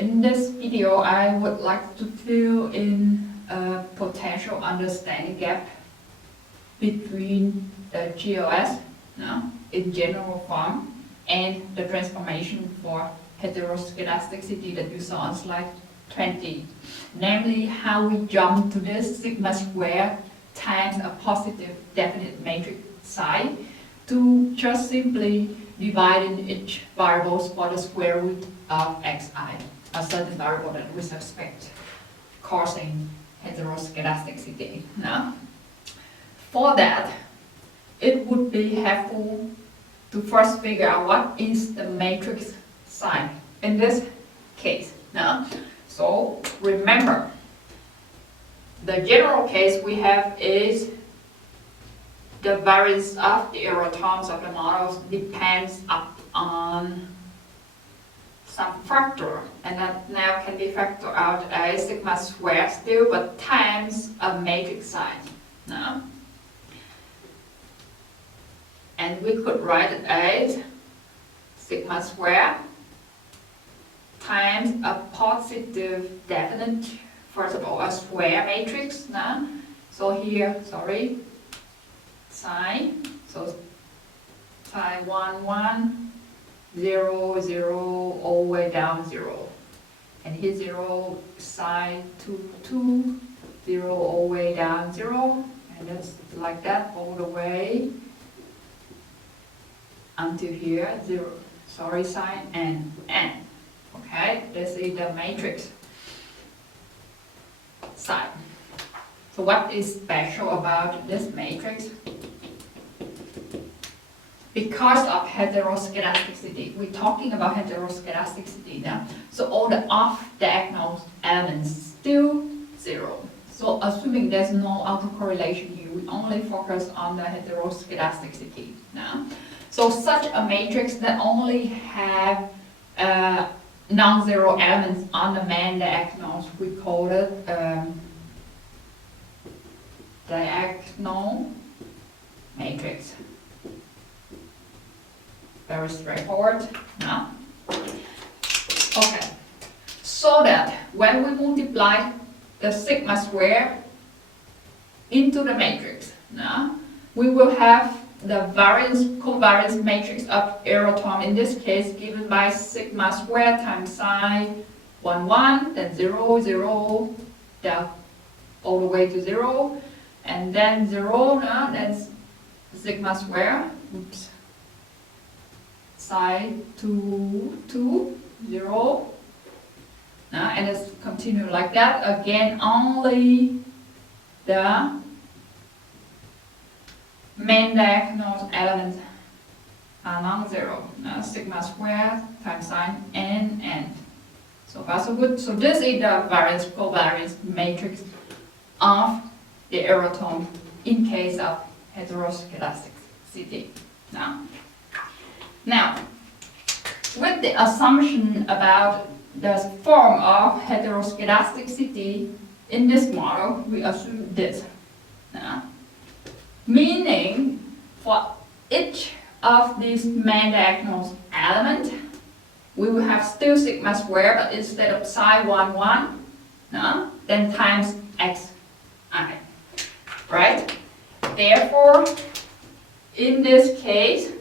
In this video, I would like to fill in a potential understanding gap between the GLS in general form and the transformation for heteroskedasticity that you saw on slide 20. Namely, how we jump to this sigma square times a positive definite matrix psi to just simply dividing each variables for the square root of xi, a certain variable that we suspect causing heteroskedasticity. Now, for that, it would be helpful to first figure out what is the matrix sign in this case. Now, so remember, the general case we have is the variance of the error terms of the models depends on some factor, and that now can be factored out as sigma squared still, but times a matrix sign. Now, and we could write it as sigma squared times a positive definite, first of all, a square matrix. Now, so here, sorry, psi, so psi 1, 1, 0, 0, all the way down 0. And here 0, psi 2, 2, 0, all the way down 0. And that's like that all the way until here, 0, sorry, psi n, n. Okay, this is the matrix sign. So what is special about this matrix? Because of heteroskedasticity, we're talking about heteroskedasticity now. So all the off-diagonal elements still 0. So assuming there's no autocorrelation here, we only focus on the heteroskedasticity now. So such a matrix that only have non-zero elements on the main diagonals, we call it diagonal matrix. Very straightforward. Now, okay. So that when we multiply the sigma square into the matrix, now we will have the variance covariance matrix of error term, in this case given by sigma squared times psi 1, 1, then 0, 0, down all the way to 0, and then 0, now that's sigma squared, oops, psi 2, 2, 0, now, and it's continue like that. Again, only the main diagonal elements are non-zero. Now, sigma squared times sine n n. So far so good. So this is the variance covariance matrix of the error term in case of heteroskedasticity. Now, with the assumption about the form of heteroskedasticity in this model, we assume this. Now, meaning for each of these main diagonal elements, we will have still sigma squared, but instead of psi 1, 1, no, then times xi, right? Therefore, in this case,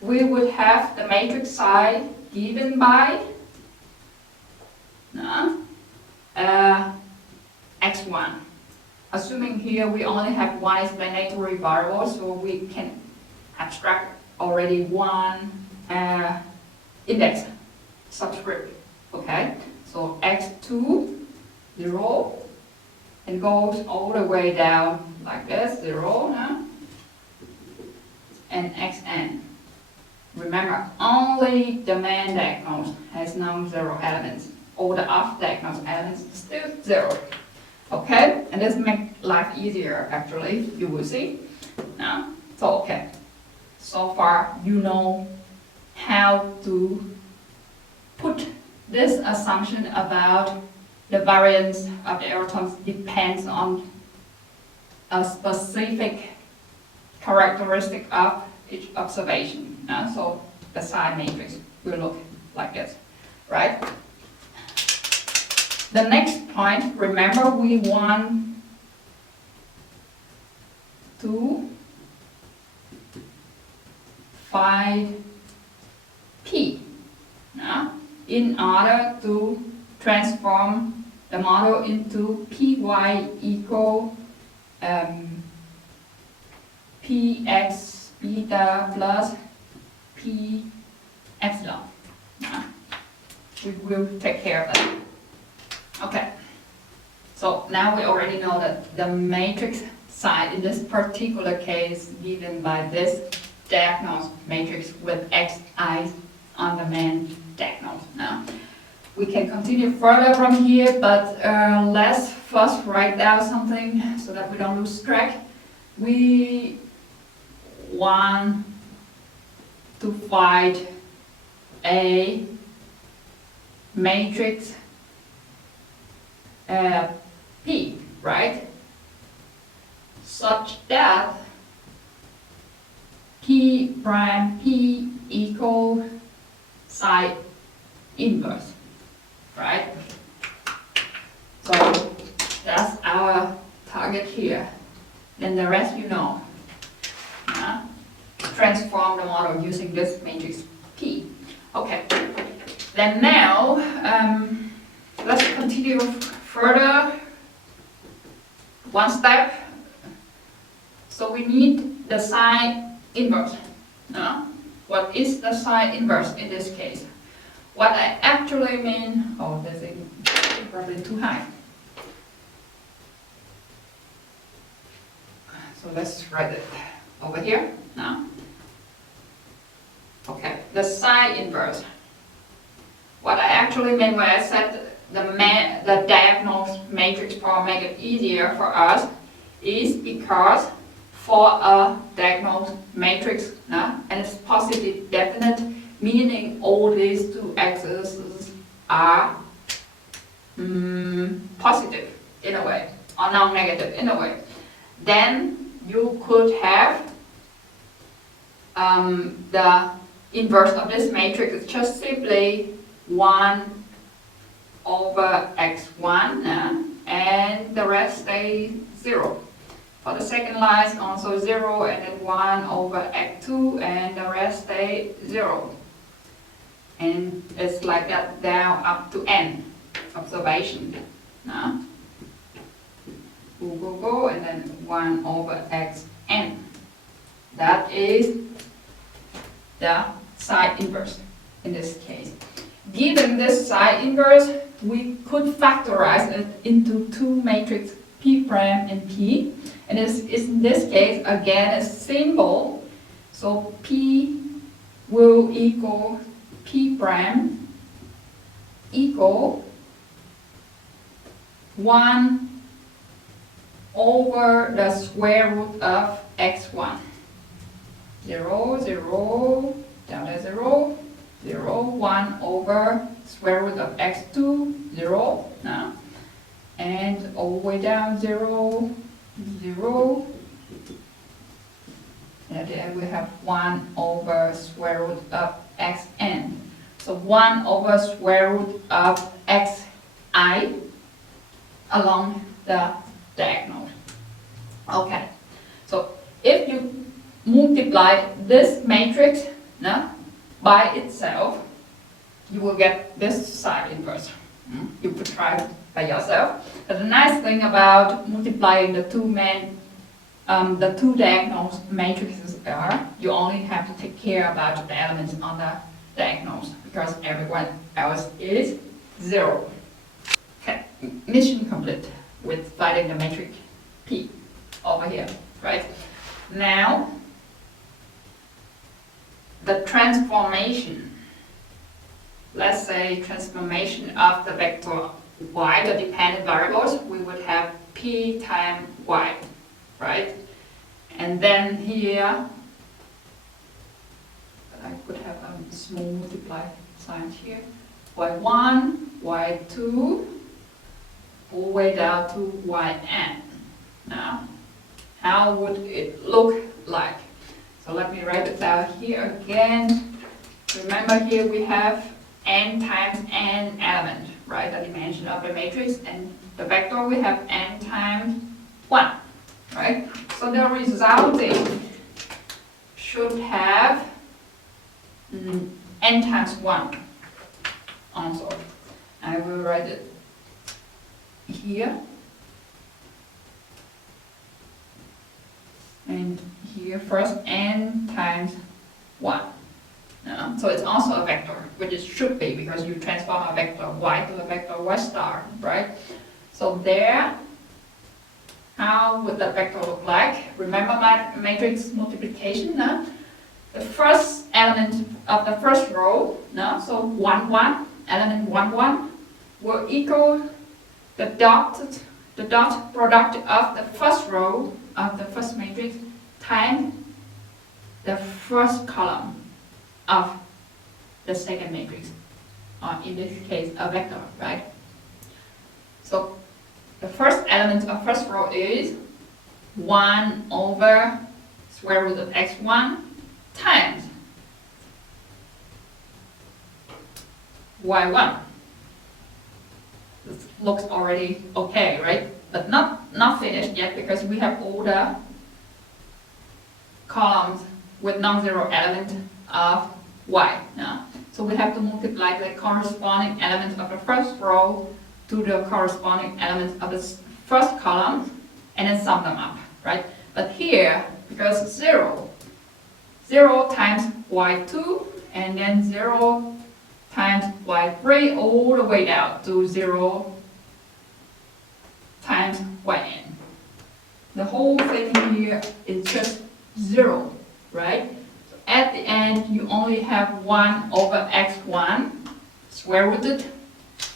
we would have the matrix psi given by x1. Assuming here we only have one explanatory variable, so we can abstract already one index subscript. Okay, so x2, 0, and goes all the way down like this, 0, and xn. Remember, only the main diagonal has non-zero elements. All the off-diagonal elements still 0. Okay, and this makes life easier actually, you will see. Now, so okay, so far you know how to put this assumption about the variance of the error terms depends on a specific characteristic of each observation. So the psi matrix will look like this, right? The next point, remember we want to find P in order to transform the model into Py equal Px beta plus P epsilon. We will take care of that. Okay. So now we already know that the matrix psi in this particular case given by this diagonal matrix with xi on the main diagonal. Now we can continue further from here, but let's first write down something so that we don't lose track. We want to find a matrix P, right? Such that P prime P equal psi inverse, right? So that's our target here. Then the rest you know. Transform the model using this matrix P. Okay. Then now let's continue further. One step. So we need the psi inverse. What is the psi inverse in this case? What I actually mean, oh, this is probably too high. So let's write it over here now. Okay, the psi inverse. What I actually meant when I said the diagonal matrix for make it easier for us is because for a diagonal matrix, and it's positive definite, meaning all these two axes are positive in a way, or non-negative in a way, then you could have the inverse of this matrix is just simply 1 over x1 and the rest stay 0. For the second line also 0 and then 1 over x2 and the rest stay 0. And it's like that down up to n observation. Go and then 1 over xn. That is the psi inverse in this case. Given this psi inverse, we could factorize it into two matrices P prime and P. And it's in this case, again, a symbol. So P will equal P prime equal 1 over the square root of x1. 0, 0, down to 0, 0, 1 over square root of x2, 0, and all the way down 0, 0, and then we have 1 over square root of xn. So 1 over square root of xi along the diagonal. Okay, so if you multiply this matrix by itself, you will get this psi inverse. You could try it by yourself. But the nice thing about multiplying the two diagonal matrices are you only have to take care about the elements on the diagonals because everyone else is 0. Okay, mission complete with finding the matrix P over here, right? Now, the transformation, let's say transformation of the vector y, the dependent variables, we would have P times y, right? And then here, I could have a small multiply sign here, y1, y2, all the way down to yn. Now, how would it look like? So let me write it down here again. Remember here we have n times n element, right? The dimension of the matrix, and the vector we have n times 1, right? So the resulting should have n times 1 also. I will write it here and here first, n times 1. So it's also a vector, which it should be because you transform a vector y to a vector y star, right? So there, how would that vector look like? Remember my matrix multiplication, no? The first element of the first row, no? So 1, 1, element 1, 1 will equal the dot product of the first row of the first matrix times the first column of the second matrix, or in this case a vector, right? So the first element of first row is 1 over square root of x1 times y1. This looks already okay, right? But not finished yet because we have all the columns with non-zero element of y. Now, so we have to multiply the corresponding element of the first row to the corresponding element of the first column and then sum them up, right? But here, because 0 times y2 and then 0 times y3 all the way down to 0 times yn. The whole thing here is just 0, right? So at the end, you only have 1 over x1 square rooted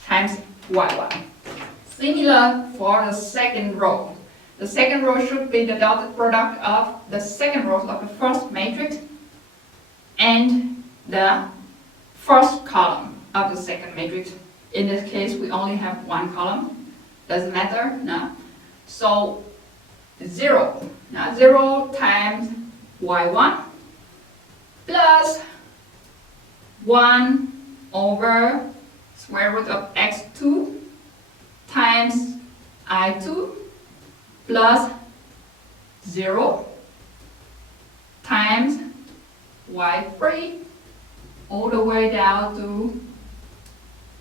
times y1. Similar for the second row. The second row should be the dotted product of the second row of the first matrix and the first column of the second matrix. In this case, we only have one column. Doesn't matter, no. So 0. Now 0 times y1 plus 1 over square root of x2 times I2 plus 0 times y3 all the way down to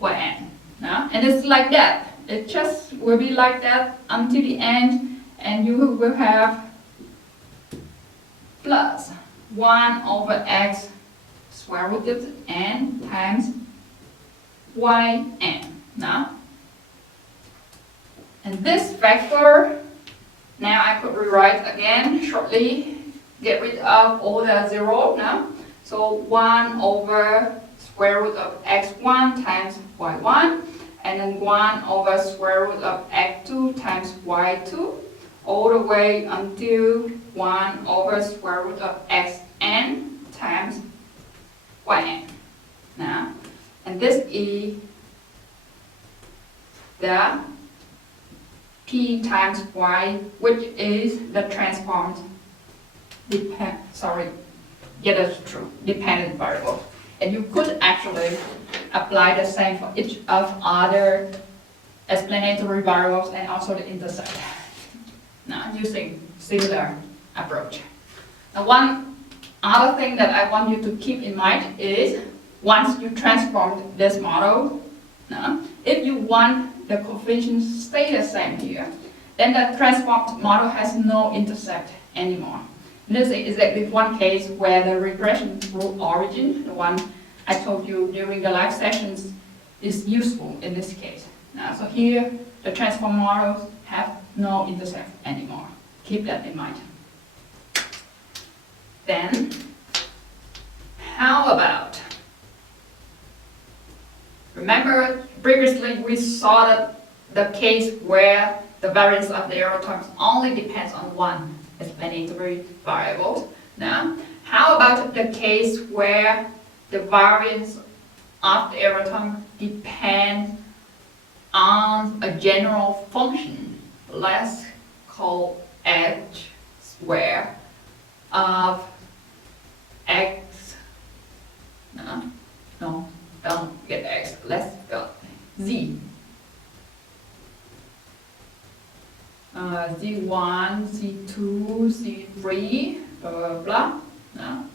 yn. No? And it's like that. It just will be like that until the end, and you will have plus 1 over x square rooted n times yn. No? And this vector, now I could rewrite again shortly, get rid of all the 0, no? So 1 over square root of x1 times y1, and then 1 over square root of x2 times y2, all the way until 1 over square root of xn times yn. Now, and this is the p times y, which is the transformed dependent variable. And you could actually apply the same for each of other explanatory variables and also the intercept. Now, using similar approach. Now, one other thing that I want you to keep in mind is once you transform this model, if you want the coefficients stay the same here, then the transformed model has no intercept anymore. This is exactly one case where the regression rule origin, the one I told you during the live sessions, is useful in this case. So here, the transform models have no intercept anymore. Keep that in mind. Then, how about, remember previously we saw that the case where the variance of the error terms only depends on one explanatory variable. Now, how about the case where the variance of the error term depends on a general function, let's call h square of x, no, don't get x, let's go z. Z1, Z2, Z3, blah, blah, blah. No.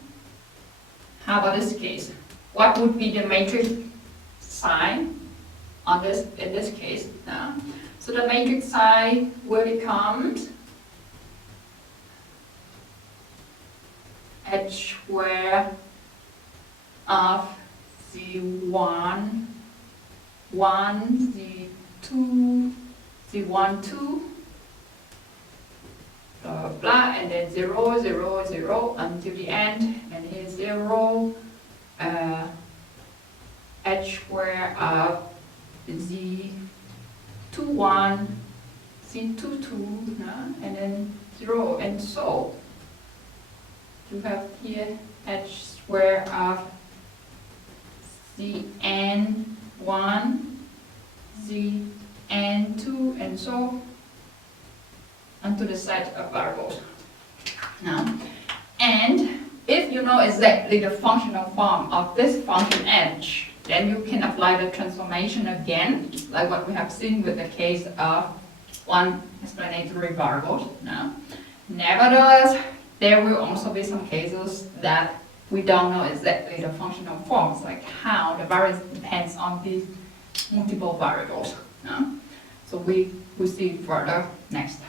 How about this case? What would be the matrix sign on this, in this case? No. So the matrix sign will become H square of Z1, 1, Z2, Z1, 2, blah, blah, and then 0, 0, 0 until the end, and here 0, H square of Z2, 1, Z2, 2, and then 0, and so you have here H square of Zn1, Zn2, and so onto the set of variables. Now, and if you know exactly the functional form of this function h, then you can apply the transformation again, like what we have seen with the case of one explanatory variable. Now, nevertheless, there will also be some cases that we don't know exactly the functional forms, like how the variance depends on these multiple variables. So we will see further next.